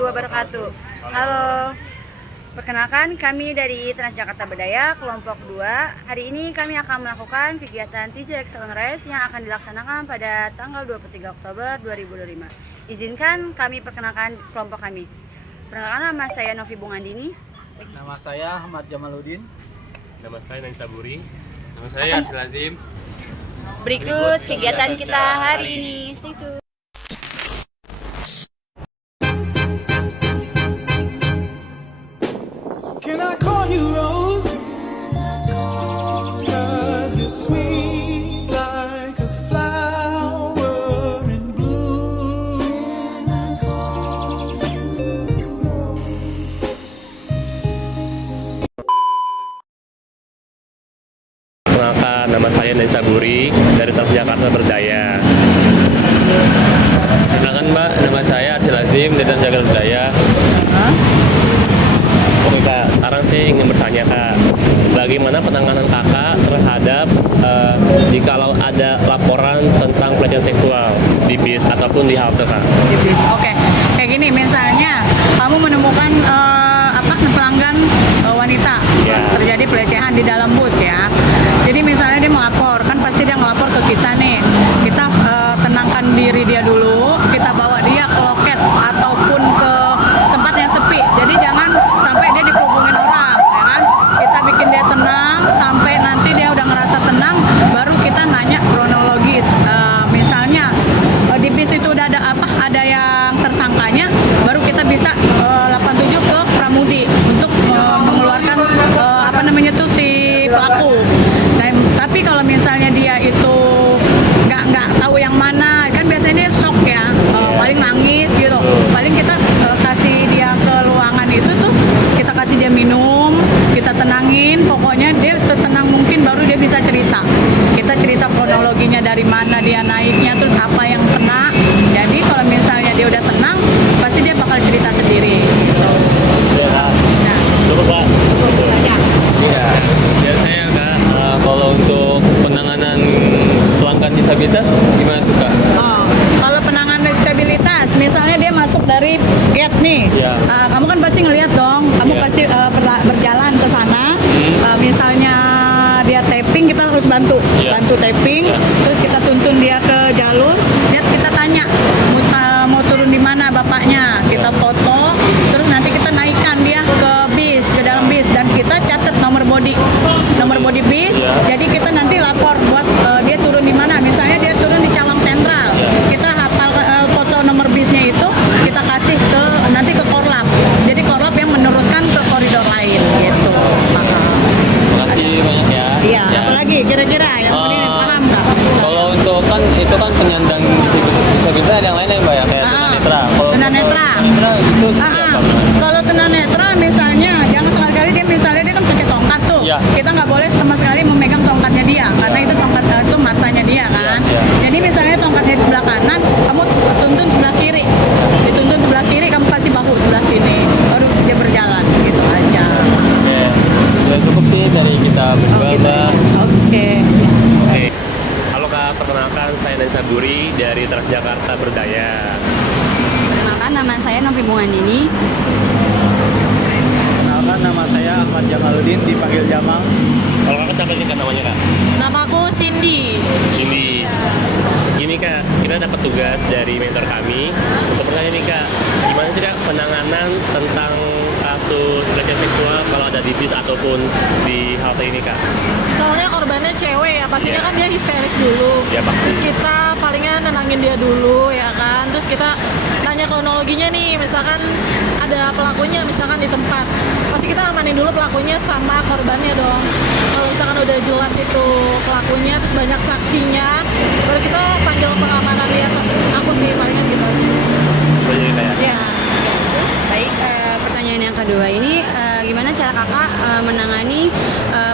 warahmatullahi wabarakatuh. Halo, perkenalkan kami dari Transjakarta Berdaya kelompok 2. Hari ini kami akan melakukan kegiatan TJ Excellent Race yang akan dilaksanakan pada tanggal 23 Oktober 2025. Izinkan kami perkenalkan kelompok kami. Perkenalkan, nama saya Novi Bungandini. Nama saya Ahmad Jamaluddin. Nama saya Nani Saburi. Nama saya Arsi Lazim. Berikut kegiatan kita hari ini. Stay tune. Can I call you Rose? 'Cause you're sweet like a flower in bloom. Perkenalkan, nama saya Nani Saburi dari Transjakarta Berdaya. Perkenalkan Mbak, nama saya Arsi Lazim dari Transjakarta Berdaya. Oke Kak, sekarang sih ingin bertanya Kak, bagaimana penanganan Kakak terhadap jikalau ada laporan tentang pelecehan seksual di bis ataupun di halte Kak? Di bis. Oke, kayak gini misalnya kamu menemukan pelanggan wanita terjadi pelecehan di dalam bus ya. Jadi misalnya dia melapor, kan pasti dia ngelapor ke kita nih. Kita tenangkan diri dia dulu, kita bawa dia ke loket ataupun ke tempat yang sepi. Jadi jangan sampai dia dikerubungin orang, ya kan? Kita bikin dia tenang sampai nanti dia udah ngerasa tenang, baru kita nanya kronologis. Misalnya di bis itu udah ada yang tersangkanya, baru kita bisa 87 ke Pramudi untuk mengeluarkan si pelaku. Tapi kalau misalnya dia itu nggak tahu yang mana, kan biasanya dia shock ya, paling nangis gitu. Paling kita kasih dia ke ruangan itu tuh, kita kasih dia minum, kita tenangin, pokoknya dia setenang mungkin baru dia bisa cerita. Kita cerita kronologinya dari mana dia naiknya, terus apa yang kena. Jadi kalau misalnya dia udah tenang, pasti dia bakal cerita sendiri. Cukup Kak? Iya. Biasanya Kak, kalau untuk penanganan pelanggan disabilitas gimana tuh Kak? Kalau penanganan disabilitas, misalnya dia masuk dari gate nih, kamu kan pasti ngelihat dong, kamu pasti berjalan ke sana. Misalnya dia tapping, kita harus bantu tapping, terus kita tuntun dia ke jalur, kita tanya mau turun di mana bapaknya, kita foto, terus nanti kita naikkan dia ke bis, ke dalam bis, dan kita catat nomor bodi bis. Jadi kita nanti lapor buat dia turun di mana. Misalnya dia turun di Cawang Sentral, kita hafal foto nomor bisnya itu, kita kasih ke nanti ke Korlap. Jadi Korlap yang meneruskan ke koridor lain gitu. Makasih banyak ya. Iya, apalagi kira-kira yang ini paham nggak? Kalau untuk kan itu kan penyandang disabilitas ada yang lain ya Mbak ya, kayak tunanetra. Tunanetra. Tunanetra itu seperti apa? Kalau tunanetra misalnya, jangan sekali-kali dia misalnya dia kan pakai tongkat tuh. Kita nggak boleh sama sekali memegang tongkatnya dia, karena itu tongkat itu matanya dia kan. Jadi misalnya tongkatnya di sebelah kanan, kamu tuntun sebelah kiri. Dituntun sebelah kiri, kamu kasih bahu sebelah sini, baru dia berjalan gitu aja. Oke. Sudah cukup sih dari kita berdua Mbak. Oke. Halo Kak, perkenalkan saya Nani Saburi dari Transjakarta Berdaya. Perkenalkan, nama saya Novi Bungandini. Kenalkan, nama saya Ahmad Jamaluddin, dipanggil Jamal. Kalau Kakak siapa nih Kak namanya Kak? Namaku Cindy. Ini gini Kak, kita dapat tugas dari mentor kami untuk bertanya nih Kak, gimana sih Kak penanganan tentang kasus pelecehan seksual kalau ada di bis ataupun di halte ini Kak? Soalnya korbannya cewek ya, pastinya kan dia histeris dulu. Terus kita palingnya nenangin dia dulu ya kan. Terus kita tanya kronologinya nih, misalkan ada pelakunya misalkan di tempat, pasti kita amanin dulu pelakunya sama korbannya dong. Kalau misalkan udah jelas itu pelakunya, terus banyak saksinya, baru kita panggil pengamanan di atas. Aku sih palingan gitu. Ya. Baik, pertanyaan yang kedua ini, gimana cara kakak menangani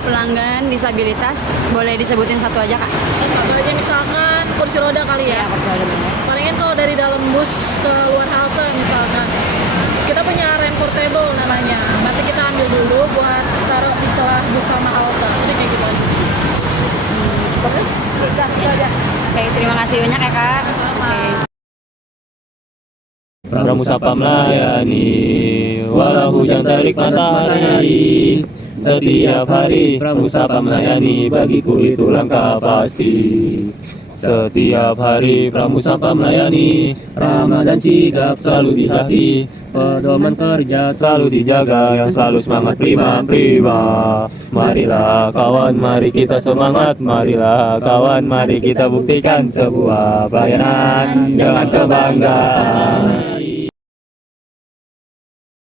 pelanggan disabilitas? Boleh disebutin satu aja kak? Satu aja misalkan kursi roda kali ya. Kursi roda benar. Palingan kalau dari dalam bus ke luar halte misalkan, kita punya rem portable namanya. Nanti kita ambil dulu buat taruh di celah bus sama halte. Jadi kayak gitu aja. Terus? Udah. Oke, terima kasih banyak ya kak. Sama. Oke. Pramusapa melayani, walau hujan terik matahari. Setiap hari Pramusapa melayani, bagiku itu langkah pasti. Setiap hari Pramusapa melayani, ramah dan sigap selalu di hati. Pedoman kerja selalu dijaga, yang selalu semangat prima-prima. Marilah kawan, mari kita semangat. Marilah kawan, mari kita buktikan sebuah pelayanan dengan kebanggaan.